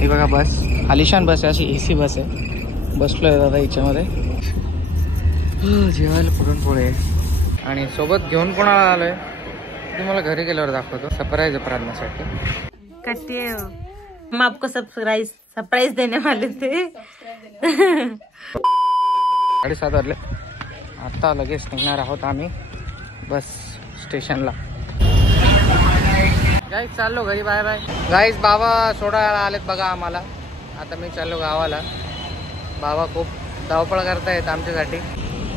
हे बघा बस, आलिशान बस आहे, अशी AC बस आहे. बसलोय दादा हिच्यामध्ये. जेवायला पुरणपोळी आहे आणि सोबत घेऊन कोणाला आलोय तुम्हाला घरी गेल्यावर दाखवतो. सरप्राईज प्रार्थनासाठी. कट्टे हम आपको सरप्राइज देने वाले थे. 7:30 वाजले. आता लगेच निघणार आहोत आम्ही बस स्टेशनला. गाईज चाललो घरी. Bye bye guys. बाबा सोडायला आलेत बघा आम्हाला. आता मी चाललो गावाला. बाबा खूप धावपळ करतायत आमच्यासाठी.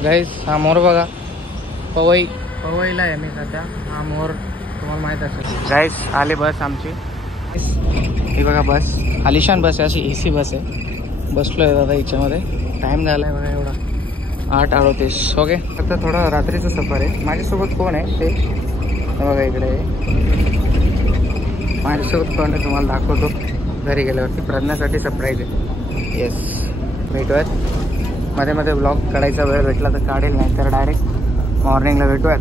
गाईज हा मोर बघा, पवईला आहे मी सध्या. हा मोर तुम्हाला माहीत असेल. गाईज आले बस आमची. ही बघा बस, आलिशान बस आहे, अशी AC बस आहे. बसलोय दादा हिच्यामध्ये. टाइम झालाय बघा एवढा 8:38. ओके. आता थोडं रात्रीचं सफर आहे. माझ्यासोबत कोण आहे ते बघा इकडे. माझ्यासोबत कोण आहे तुम्हाला दाखवतो घरी गेल्यावरती. प्रज्ञासाठी सरप्राईज आहे. येस, भेटूयात. मध्ये मध्ये ब्लॉग काढायचा वेळ भेटला तर काढेल, नाही तर डायरेक्ट मॉर्निंगला भेटूयात.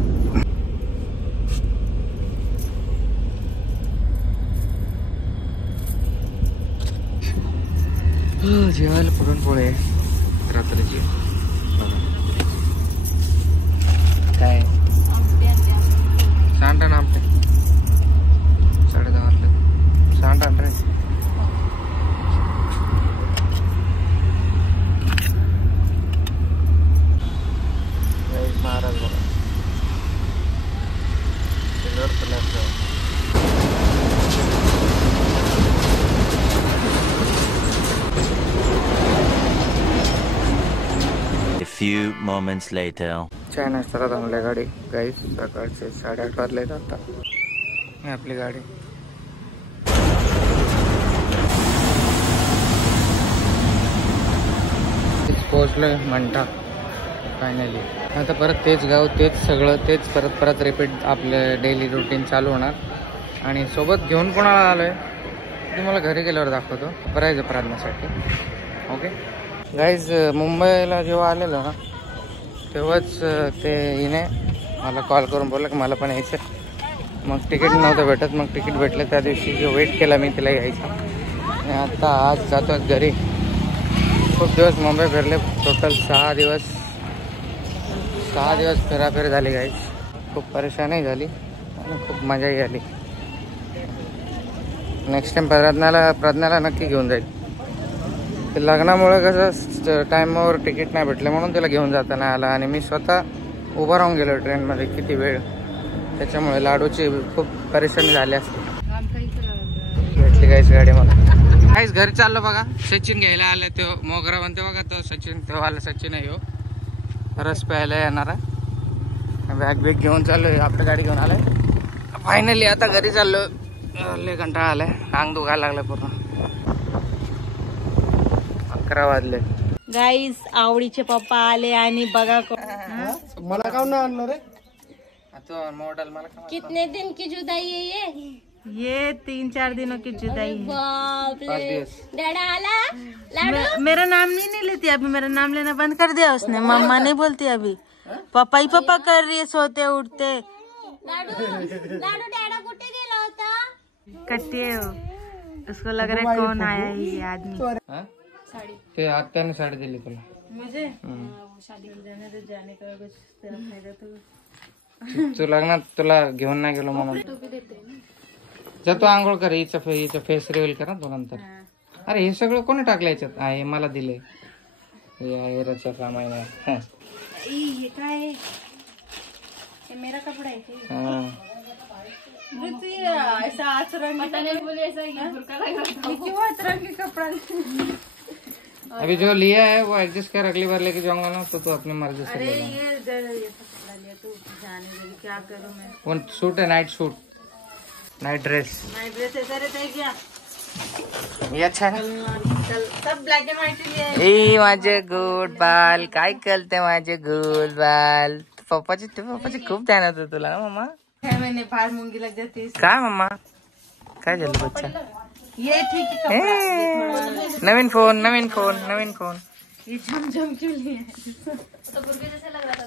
जेवायला पुरणपोळी आहे रात्रीची. काय सांडा ना आमटे 10:30 वाजले. सांडा रे. महाराज बघा सिल्वर कलरचं. few moments later. चाय नाश्ता थांबल्या गाडी. गाईस सकाळचे 8:30 वाजले. आता ही आपली गाडी. पोहोचलोय मंठा फायनली. आता परत तेच गाव, तेच सगळं, तेच परत रिपीट आपलं डेली रुटीन चालू होणार. आणि सोबत घेऊन कोणाला आलोय तुम्हाला घरी गेल्यावर दाखवतो. सरप्राईज प्रार्थनासाठी. Okay guys. मुंबईला जेव्हा आलेलो ना तेव्हाच ते हिने मला कॉल करून बोललं की मला पण यायचं. मग तिकीट नव्हतं भेटत. मग तिकीट भेटलं त्या दिवशी जो वेट केला मी तिला यायचा. आणि आता आज जातो घरी. खूप दिवस मुंबई फिरले. टोटल 6 दिवस फिराफिर झाली गाईज. खूप परेशानी झाली आणि खूप मजाही आली. नेक्स्ट टाइम प्रज्ञाला नक्की घेऊन जाईल. लग्नामुळे कसं टाईमवर तिकीट नाही भेटले म्हणून तिला घेऊन जाता नाही आला. आणि मी स्वतः उभा राहून गेलो ट्रेनमध्ये किती वेळ. त्याच्यामुळे लाडूची खूप परेशानी झाली असते. भेटली गाईच गाडी मला. काहीच घरी चाललो बघा. सचिन घ्यायला आलं. तो मोगरा म्हणते बघा, तो सचिन. तो आला सचिन आहे. रस प्यायला येणारा. बॅग घेऊन चाललोय. आपली गाडी घेऊन आलाय फायनली. आता घरी चाललो. लय कंटाळा आलाय. अंग दुखायला लागलं पूर्ण. 11 वाजले. गाईस आवडीचे पप्पा आले आणि बघा मला का नाही आणलं रे. तो मॉडल मला कितने दिन की जुदाई है ये 3-4 दिनों की जुदाई है. बाप रे. डैडा आला लाडू. मेरा नाम नहीं लेती अभी. मेरा नाम लेना बंद कर दिया उसने. मम्मा नहीं बोलती अभी. पापा ही पापा कर रही है सोते उठते. लाडू डैडा कुठे गेला होता. कट्टे उसको लग रहा है कौन आया ही आदमी. ते आत्याने साडी दिली तुला. मुझे शादी में जाने तो जाने का कुछ तेरा फायदा तू लग्नात तुला घेऊन नाही गेलो म्हणून. जातो आंघोळ कर. हिचं फेस रिव्हील कर ना तो नंतर. अरे हे सगळं कोणी टाकलं याच्यात. हे मला दिले. हे रचा सामान आहे. ये काय है? ये मेरा कपड़ा है. ऐसा आचरण बोले ऐसा कपड़ा. अभी जो लिया है वो एडजस्ट कर. अगली बार लेके जाऊंगा ना तो तू अपनी मर्जी से लेना. ये कपड़ा लिया तू जाने दे. क्या करूं मैं. वो सूट है, नाइट सूट, नाइट ड्रेस. ऐसा रहता है क्या. ये अच्छा है. सब ब्लॅक अँड व्हाईट लिया. ए माझे गुड बाल. काय करते माझे गुड बाल. पप्पाची खूप ध्यान होतं तुला ना मम्मा. मैंने फार मुंगी लग जाती. काय मम्मा काय झालं बच्चा. ये ठीक है. नवीन फोन. ये झमझम क्यों लिए.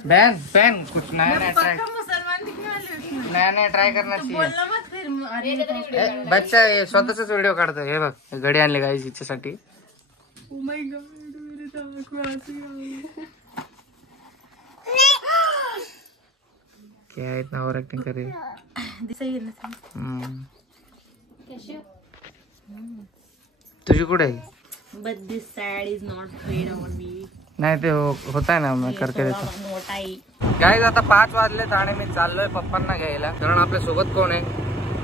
बहन कुछ नया ट्राई. मुसलमान दिखने वाले. नया ट्राई करना चाहिए. बोलना मत. बच्चा स्वतःच व्हिडिओ काढतो. हे बघ घडी आणले गाईस हिच्यासाठी. क्या है इतना ओवर एक्टिंग कर रही है. तुझी कुठे आहे? But this sad is not fair on me. नाही ते होता ना मी करके देतो. गाईज आता 5 वाजलेत आणि मी चाललोय पप्पांना घ्यायला. कारण आपल्या सोबत कोण आहे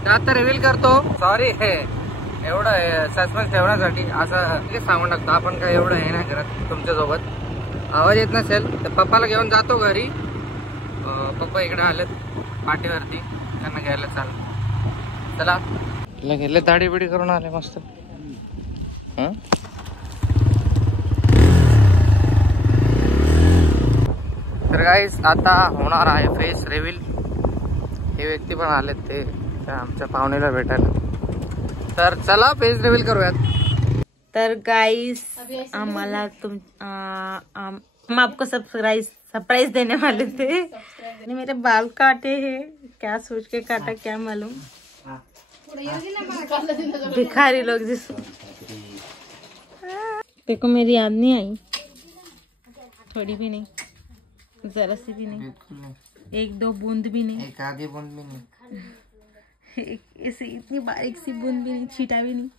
ते आता रिव्हील करतो. सॉरी हे एवढं सस्पेन्स ठेवण्यासाठी असं सांगून टाकतो. आपण काय एवढं हे नाही करत. तुमच्यासोबत आवाज येत नसेल तर पप्पाला घेऊन जातो घरी. पप्पा इकडे आलेत पाठीवरती. त्यांना घ्यायला चला. घेतले दाढी बिडी करून आले मस्त. तर गाईस आता होणार आहे फेस रिव्हील. हे व्यक्ती पण आलेत ते आमच्या पाहुणेला भेटायला. तर चला फेस रिव्हील करूयात. तर गाइस आम्हाला हम आपको सरप्राइज देने वाले थे. मेरे बाल काटे हैं. क्या सोच के काटा क्या मालूम. भिखारी लोग जिस देखो मेरी याद नहीं आई. थोड़ी भी नहीं. जरा सी भी नहीं. एक दो बूंद भी नहीं. एक आधी बूंद भी नहीं. ऐसे इतनी बारीक सी बूंद भी नहीं. छीटा भी नहीं.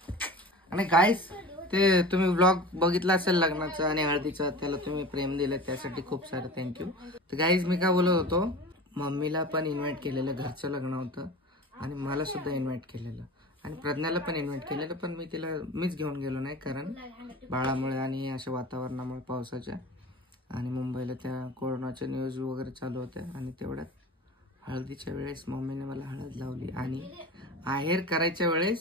आणि गाईस ते तुम्ही व्लॉग बघितला असेल लग्नाचा आणि हळदीचा. त्याला तुम्ही प्रेम दिलं त्यासाठी खूप सारं थँक्यू. तर गाईज मी काय बोलत होतो. मम्मीला पण इन्व्हाइट केलेलं. घरचं लग्न होतं आणि मला सुद्धा इन्व्हाइट केलेलं आणि प्रज्ञाला पण इन्व्हाइट केलेलं. पण मीच घेऊन गेलो नाही कारण बाळामुळे आणि अशा वातावरणामुळे पावसाच्या आणि मुंबईला त्या कोरोनाच्या न्यूज वगैरे चालू होत्या. आणि तेवढ्यात हळदीच्या वेळेस मम्मीने मला हळद लावली आणि आहेर करायच्या वेळेस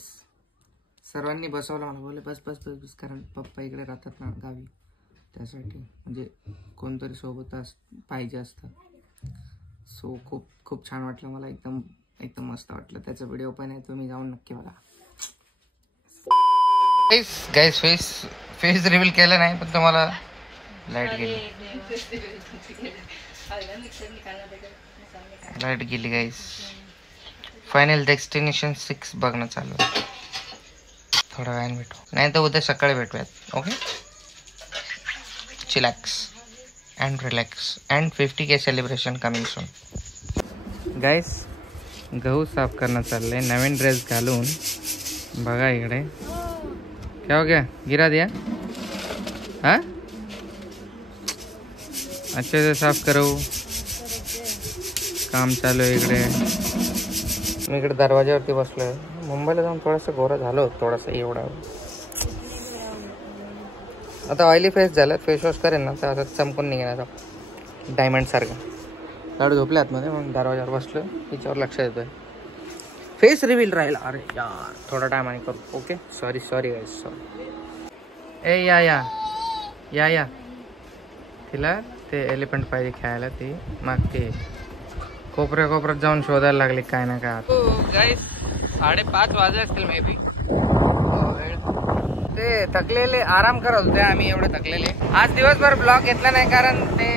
सर्वांनी बसवलं. मला बोलले बस बस बस बस. कारण पप्पा इकडे राहतात ना गावी. त्यासाठी म्हणजे कोणतरी सोबत पाहिजे असतं. सो खूप खूप छान वाटलं मला. एकदम एकदम मस्त वाटलं. त्याचा व्हिडिओ पण आहे. तुम्ही जाऊन नक्की बघा. गाईस फेस रिव्हील केलं नाही पण तुम्हाला लाईट गेली गाईस. फायनल डेस्टिनेशन 6 बघणं चालू आहे. थोडा वेळाने भेटू. नाही तर उद्या सकाळी भेटूयात. Okay. Chillax and relax and 50K celebration coming soon. Guys गहू साफ करणं चाललंय नवीन ड्रेस घालून. बघा इकडे. क्या हो गया? गिरा दिया. हाँ अच्छे से साफ करो. काम चालू आहे इकडे. मी इकडे दरवाज्यावरती बसलोय. मुंबईला जाऊन थोडंसं गोरा झालो. थोडंसं एवढा आता ऑइली फेस झालं. फेस वॉश करेन ना तर असं चमकून निघेन डायमंड सारखं. लाडू झोपले आतमध्ये म्हणून दरवाज्यावर बसलोय. तिच्यावर लक्ष देतोय. फेस रिव्हील राहिला. अरे यार थोडा टायमाने करू. ओके. सॉरी गाईस सॉरी. ए या तिला ते एलिफंट पाहिजे खेळायला. ती मागते. कोपऱ्यात जाऊन शोधायला लागले काय ना काय. गाईस 5:30 वाजले असतील मे बी. ते थकलेले आराम करत होते. आम्ही एवढे थकलेले. आज दिवसभर ब्लॉग घेतला नाही कारण ते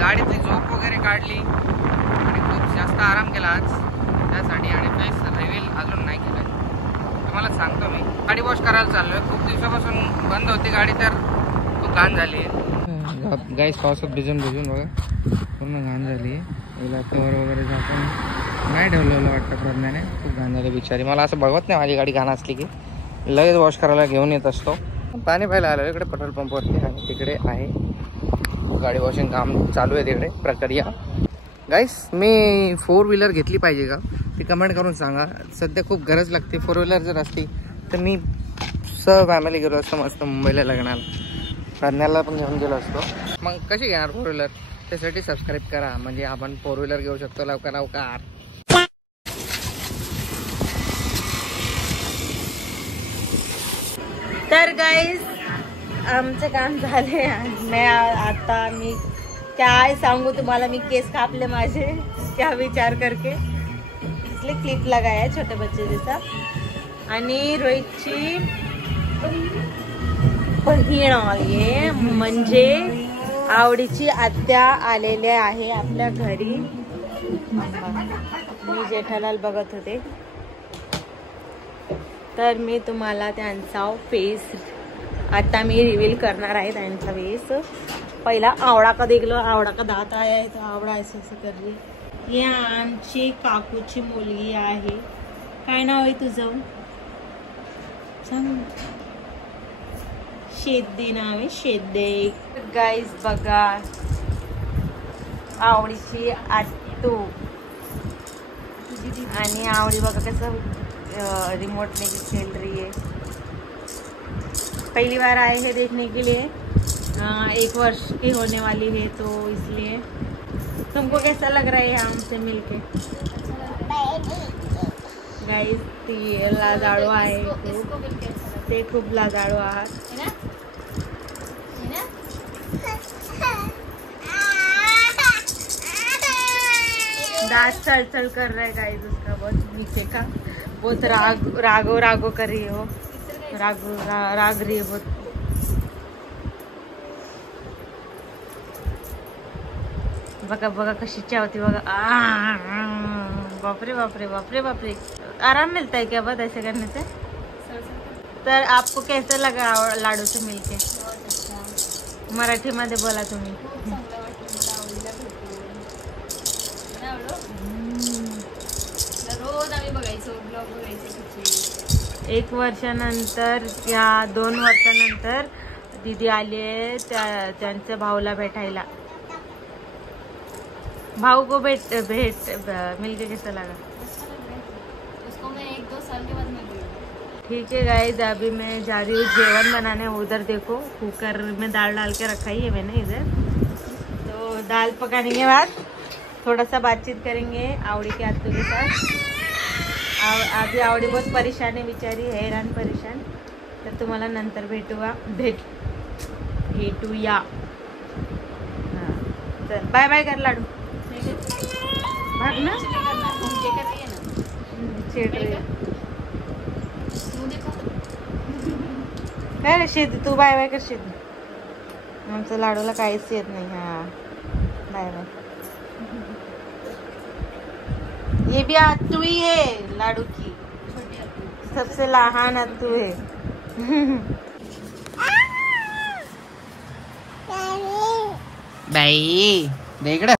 गाडीची झोप वगैरे काढली आणि खूप जास्त आराम केला आज त्यासाठी. आणि फेस रिव्हील अजून नाही केलं. तुम्हाला सांगतो मी. गाडी वॉश करायला चाललोय. खूप दिवसापासून बंद होती गाडी तर खूप घाण झाली आहे. गाईस पावसात भिजून बघा पूर्ण घाण झाली आहे. तिला कवर वगैरे झाकून नाही ठेवलेलं वाटतं प्रज्ञाने. खूप घाण झाली बिचारी. मला असं बघवत नाही माझी गाडी घाण असली की लगेच वॉश करायला घेऊन येत असतो. पाणी प्यायला आलो इकडे पेट्रोल पंपवरती आणि तिकडे आहे गाडी वॉशिंग काम चालू आहे तिकडे प्रक्रिया. गाईस मी 4 व्हीलर घेतली पाहिजे का ती कमेंट करून सांगा. सध्या खूप गरज लागते. 4 व्हीलर जर असती तर मी फॅमिली गेलो असतो मस्त मुंबईला लग्नाला. प्रज्ञाला पण घेऊन गेलो असतो. मग कशी घेणार 4 व्हीलर. त्यासाठी सबस्क्राईब करा म्हणजे आपण 4 व्हीलर घेऊ शकतो लवकर. तर गाईस आमचं काम झाले. आता मी काय सांगू तुम्हाला. मी केस कापले माझे क्या विचार करके. इसलिए क्लिप लगाया छोटे बच्चे जैसा. आणि रोहितची बहीण आहे म्हणजे आवडीची आत्या आलेले आहे आपल्या घरी. मी जेठालाल बघत होते. तर मी तुम्हाला त्यांचा फेस आता मी रिव्हील करणार आहे त्यांचा फेस. पहिला आवड़ा का देख लो, आवड़ा का दात आया है तो आवड़ा ऐसे ऐसे कर रही. हे आमची काकूची मुलगी आहे. काय नाव आहे तुझं सांग. शेद्दी नाव आहे, शेद्दे. गाईज बघा आवडीची आत्तू आणि आवडी बघा कसं रिमोट में खेल रही है. पहली बार आए हैं देखने के लिए. 1 वर्ष की होने वाली है तो इसलिए. तुमको कैसा लग रहा है हमसे मिलके. गाईज ती लाजाळू आहे खूप, ते खूप लाजाळू आहात. दांत चल कर रहा है गाइस उसका बहुत नीचे का. बहुत रागो कर रही हो, राग रही है बहुत. बघा बघा कशी चावती बघा. बापरे बापरे बापरे बापरे. आराम मिलता है क्या बात ऐसे करने से. तर आपको कैसा लगा लाडू से मिलके. मराठी मध्ये बोला तुम्ही. रोज आम्ही बघायचो, ब्लॉग बघायचो. 1 वर्षानंतर या 2 वर्षानंतर दीदी आली आहे त्यांच्या भाऊला भेटायला. भाऊ को भेट मिलके कैसा लगा. उसको मैं 1-2 साल के बाद मिल रही हूँ. ठीक है गाइस, अभी मैं जा रही हूँ जेवन बनाने. उधर देखो कुकर में दाल डाल के रखा ही है मैंने इधर. तो दाल पकाने के बाद थोड़ा सा बातचीत करेंगे आवड़ी के आत्तू के साथ. अभी आवड़ी बहुत परेशान है बेचारी, हैरान परेशान. तर तुम्हाला नंतर भेटूया. चल बाय बाय कर लाडू. भाग ना. काय रे शेती, तू बाय बाय कर शेती. आमच्या लाडूला काहीच येत नाही. हा बाय बाय. ये भी आत्तू ही है लाडू की, सबसे लहान आत्तू है. बाई इकडे